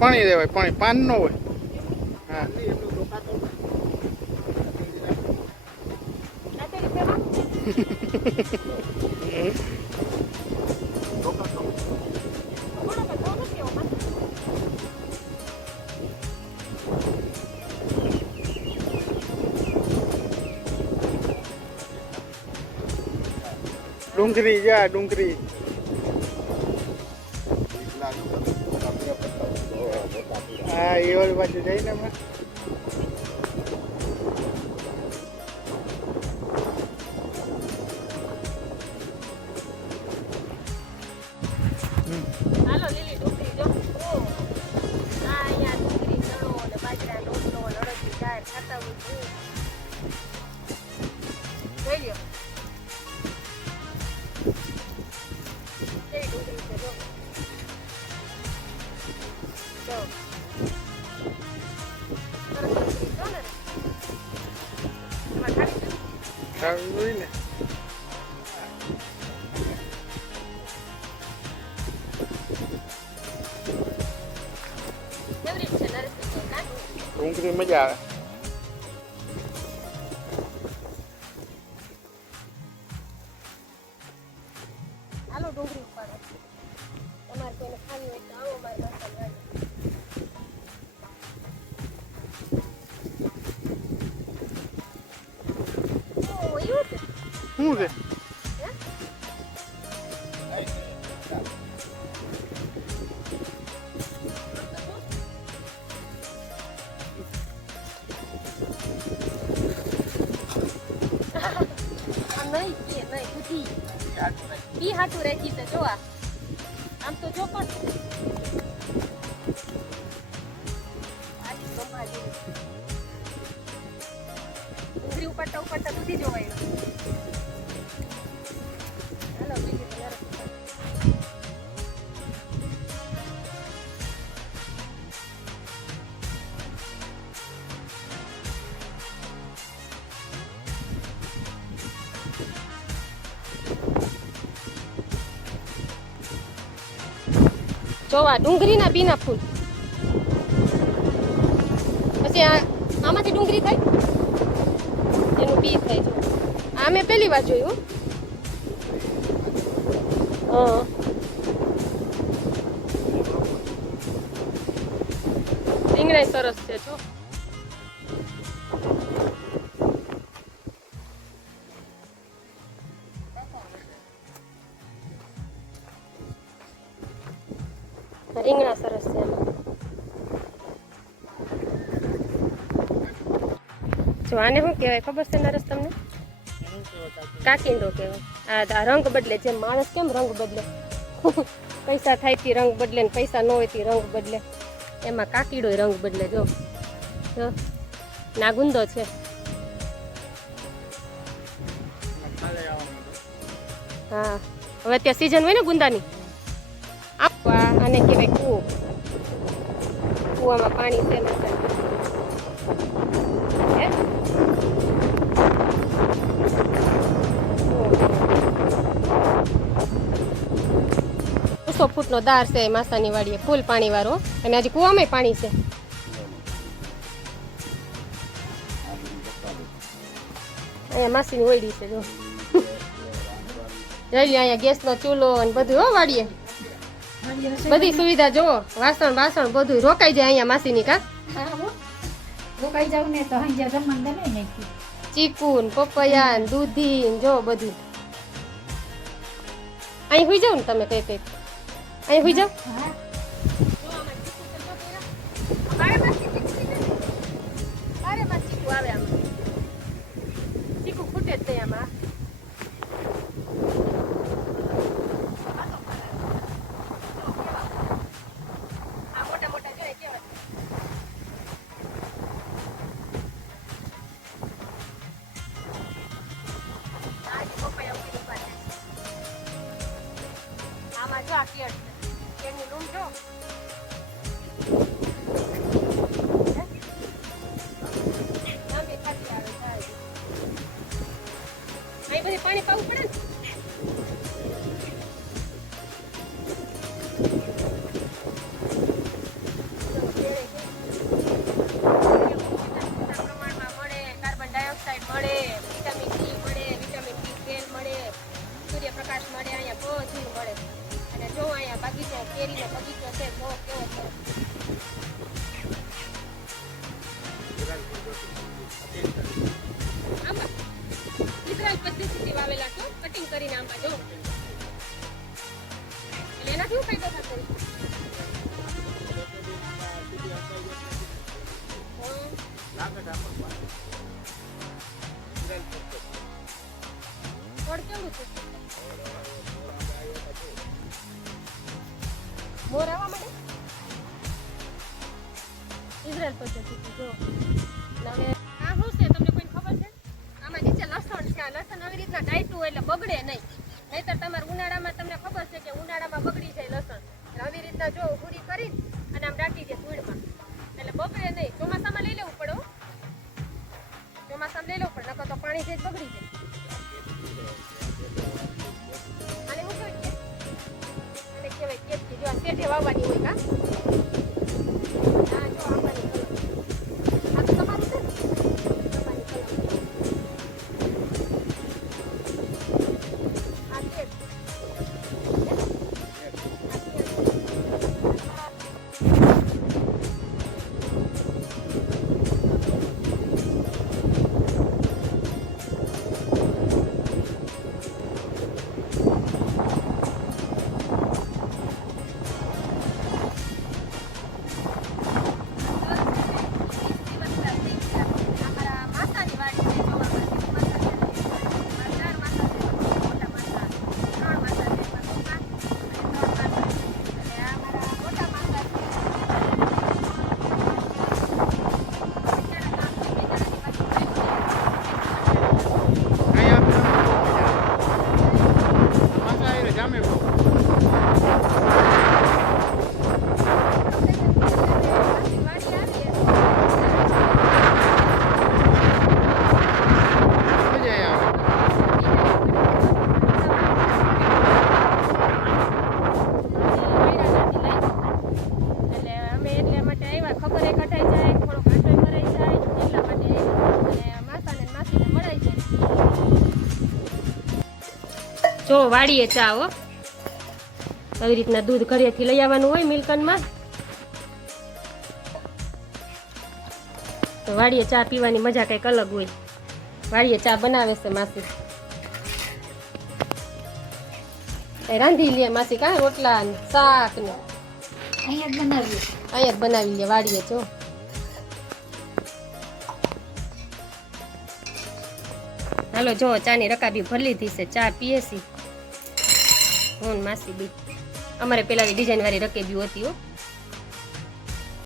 પાણી દેવાય, પાણી પાન ન હોય. હા ડુંગરી જા ડુંગરી. હા એ ઓલી બાજુ જઈને અમે હાલો લીલી ડુંગળી જો. આ અહીંયા ડુંગળી ચણો ને બાજરા રોટલો ને અડદની દાળ ખાતા હોય જોઈ લ્યો. કેવી ડુંગળી છે જો. જો સરસ ડુંગળી જો ને એમાં ખાલી ખાવી હોય ને. કેવી છે નરેશભાઈ ના ડુંગળી મજા આવે. હાલો ડુંગળી ઉપાડો. તમારે કોઈને ખાવી હોય તો આવો મારી પાસે લાગે. ઓ એવું છે. શું છે? નહીં કે નહીં બુદ્ધિ બી હાટું રાખી છે જો. આમ તો જો પણ ડુંગળી ઉપાડતા ઉપાડતા બુદ્ધિ જોવાય. હાલો બીજી તૈયાર. જોવા ડુંગળીના બીના ફૂલ. પછી આમાંથી ડુંગળી થાય એનું બી થાય છે. આ મેં પહેલી વાર જોયું. હા રીંગણા સરસ છે જો. રીંગણા સરસ છે એમાં. જો આને શું કહેવાય ખબર છે નરસ તમને? કાકીંડો કહેવાય. આ રંગ બદલે, જેમ માણસ કેમ રંગ બદલે, પૈસા થાય થી રંગ બદલે ને પૈસા ન હોય થી રંગ બદલે, એમાં કાકીડો રંગ બદલે. જો જો ના ગુંદો છે. હા હવે ત્યાં સીઝન હોય ને ગુંદાની. આપવા આને કહેવાય કૂવો. કૂવામાં પાણી છે ને હે 200 ફૂટનો દાર છે માસાની વાડીએ, ફૂલ પાણી વાળો. અને હજી કૂવામાં પાણી છે. અહીંયા માસીની ઓયડી છે જો. જઈ અહીંયા ગેસનો ચૂલો અને બધું હો વાડીએ. બધી સુવિધા જો, વાસણ બાસણ બધું રોકાઈ જાય અહીંયા માસીની. કા રોકાઈ જાવ ને તો હંજ્યા જમણ બનાવી નાખી. ચીકુ ને પપૈયા ને દૂધી ને જો બધું. અહીં હુઈ જાવ ને તમે કઈ કઈ અહીં હુઈ જાવ. ચીકુ આવે આમાં, ચીકુ ખૂટે જ નહીં આમાં. જો આ કેળની લૂમ જો. અહીં બધી પાણી પાવું પડે ને. કેરીનો બગીચો છે જો કેવો સરસ. આંબા ઇઝરાયલ પદ્ધતિથી વાવેલા છો કટિંગ કરીને આંબા જો એટલે એનાથી શું ફાયદો થશે? ફળ કેવું છે? મોર આવવા માંડે ઇઝરાયલ પદ્ધતિથી જો. હવે આ શું છે તમને કોઈ ખબર છે? આમાં નીચે લસણ છે. આ લસણ આવી રીતના ટાઈટું એટલે બગડે નહીં. નહીતર તમારે ઉનાળામાં તમને ખબર છે કે ઉનાળામાં બગડી જાય લસણ. આવી રીતના જો પૂરી કરી અને આમ રાખી દે ધૂળમાં એટલે બગડે નહીં. ચોમાસામાં લઈ લેવું પડે હો. ચોમાસામાં લઈ લેવું પડે નકર તો પાણી છે બગડી જાય. આને શું કહેવાય? આને કહેવાય કેતકી. જો આ શેઠે વાવવાની હોય કા. હા જો આંબાની કલમ. આ તો તમારું છે ને? તમારી કલમ. આ શેઠ. જો વાડીએ ચા હો આવી રીતના દૂધ ઘરેથી લઈ આવવાનું હોય મિલ્કનમાં તો વાડીએ ચા પીવાની મજા કંઈક અલગ હોય. વાડીએ ચા બનાવે છે માસી. રાંધી લે માસી કા રોટલા ને શાક ને અહીંયા જ બનાવી લે વાડીએ જો. હાલો જો ચાની રકાબી ભરી લીધી છે. ચા પીએ છીએ હું માસી બી. અમારે પેલા ડિઝાઇન વાળી રકેબી હતી હો.